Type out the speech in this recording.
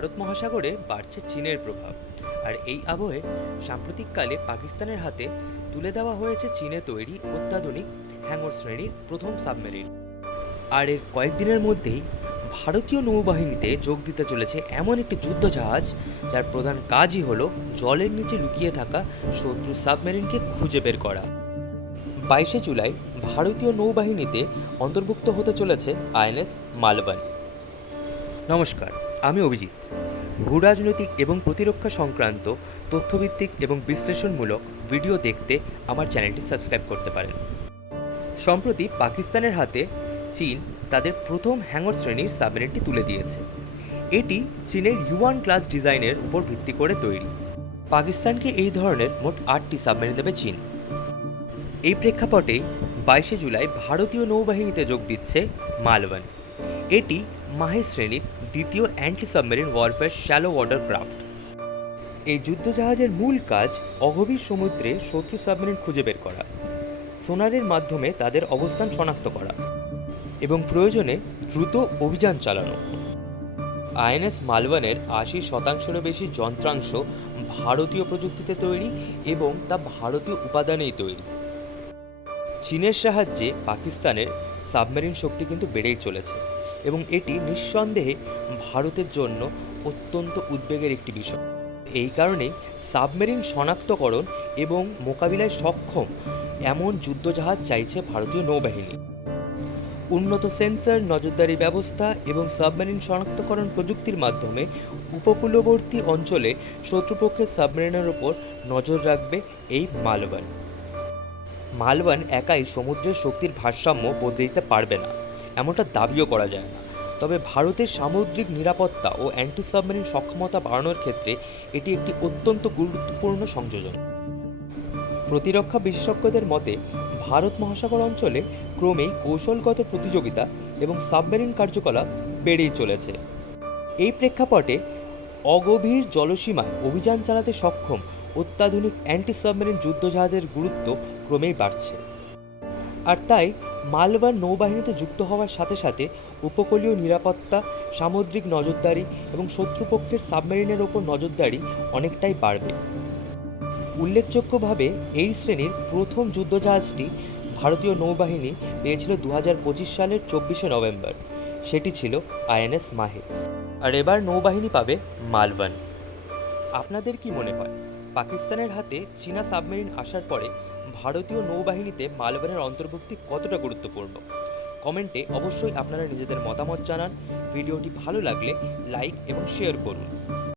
ভারত মহাসাগরে বাড়ছে চীনের প্রভাব। আর এই আবহে সাম্প্রতিককালে পাকিস্তানের হাতে তুলে দেওয়া হয়েছে চীনে তৈরি অত্যাধুনিক হ্যাঙ্গর শ্রেণীর প্রথম সাবমেরিন। আর এর কয়েকদিনের মধ্যেই ভারতীয় নৌবাহিনীতে যোগ দিতে চলেছে এমন একটি যুদ্ধজাহাজ, যার প্রধান কাজই হলো জলের নিচে লুকিয়ে থাকা শত্রু সাবমেরিনকে খুঁজে বের করা। 22শে জুলাই ভারতীয় নৌবাহিনীতে অন্তর্ভুক্ত হতে চলেছে আইএনএস মালবান। নমস্কার, আমি অভিজিৎ। ভূরাজনৈতিক এবং প্রতিরক্ষা সংক্রান্ত তথ্যভিত্তিক এবং বিশ্লেষণমূলক ভিডিও দেখতে আমার চ্যানেলটি সাবস্ক্রাইব করতে পারেন। সম্প্রতি পাকিস্তানের হাতে চীন তাদের প্রথম হ্যাঙ্গর শ্রেণীর সাবমেরিনটি তুলে দিয়েছে। এটি চীনের ইউয়ান ক্লাস ডিজাইনের উপর ভিত্তি করে তৈরি। পাকিস্তানকে এই ধরনের মোট 8টি সাবমেরিন দেবে চীন। এই প্রেক্ষাপটে 22শে জুলাই ভারতীয় নৌবাহিনীতে যোগ দিচ্ছে মালবান। এটি মাহে শ্রেণীর দ্বিতীয় anti submarine warfare shallow water craft. এই যুদ্ধজাহাজের মূল কাজ অগভীর সমুদ্রে শত্রু সাবমেরিন খুঁজে বের করা, সোনারের মাধ্যমে তাদের অবস্থান শনাক্ত করা এবং প্রয়োজনে দ্রুত অভিযান চালানো। আইএনএস মালবানের 80%-এরও বেশি যন্ত্রাংশ ভারতীয় প্রযুক্তিতে তৈরি এবং তা ভারতীয় উপাদানেই তৈরি। চীনের সাহায্যে পাকিস্তানের সাবমেরিন শক্তি কিন্তু বেড়েই চলেছে এবং এটি নিঃসন্দেহে ভারতের জন্য অত্যন্ত উদ্বেগের একটি বিষয়। এই কারণেই সাবমেরিন শনাক্তকরণ এবং মোকাবিলায় সক্ষম এমন যুদ্ধজাহাজ চাইছে ভারতীয় নৌবাহিনী। উন্নত সেন্সর, নজরদারি ব্যবস্থা এবং সাবমেরিন শনাক্তকরণ প্রযুক্তির মাধ্যমে উপকূলবর্তী অঞ্চলে শত্রুপক্ষের সাবমেরিনের ওপর নজর রাখবে এই মালবান। মালবান একাই সমুদ্রের শক্তির ভারসাম্য বদলে দিতে পারবে না, এমনটা দাবিও করা যায় না। তবে ভারতের সামুদ্রিক নিরাপত্তা ও অ্যান্টি সাবমেরিন সক্ষমতা বাড়ানোর ক্ষেত্রে এটি একটি অত্যন্ত গুরুত্বপূর্ণ সংযোজন। প্রতিরক্ষা বিশেষজ্ঞদের মতে ভারত মহাসাগর অঞ্চলে ক্রমেই কৌশলগত প্রতিযোগিতা এবং সাবমেরিন কার্যকলাপ বেড়েই চলেছে। এই প্রেক্ষাপটে অগভীর জলসীমায় অভিযান চালাতে সক্ষম অত্যাধুনিক অ্যান্টি সাবমেরিন যুদ্ধজাহাজের গুরুত্ব ক্রমেই বাড়ছে। আর তাই মালবান নৌবাহিনীতে যুক্ত হওয়ার সাথে সাথে উপকূলীয় নিরাপত্তা, সামুদ্রিক নজরদারি এবং শত্রুপক্ষের সাবমেরিনের ওপর নজরদারি অনেকটাই বাড়বে। উল্লেখযোগ্যভাবে এই শ্রেণীর প্রথম যুদ্ধজাহাজটি ভারতীয় নৌবাহিনী পেয়েছিল 2025 সালের 24শে নভেম্বর। সেটি ছিল আইএনএস মাহে। আর এবার নৌবাহিনী পাবে মালবান। আপনাদের কি মনে হয়, পাকিস্তানের হাতে চীনা সাবমেরিন আসার পরে ভারতীয় নৌবাহিনীতে মালবানের অন্তর্ভুক্তি কতটা গুরুত্বপূর্ণ? কমেন্টে অবশ্যই আপনারা নিজেদের মতামত জানান। ভিডিওটি ভালো লাগলে লাইক এবং শেয়ার করুন।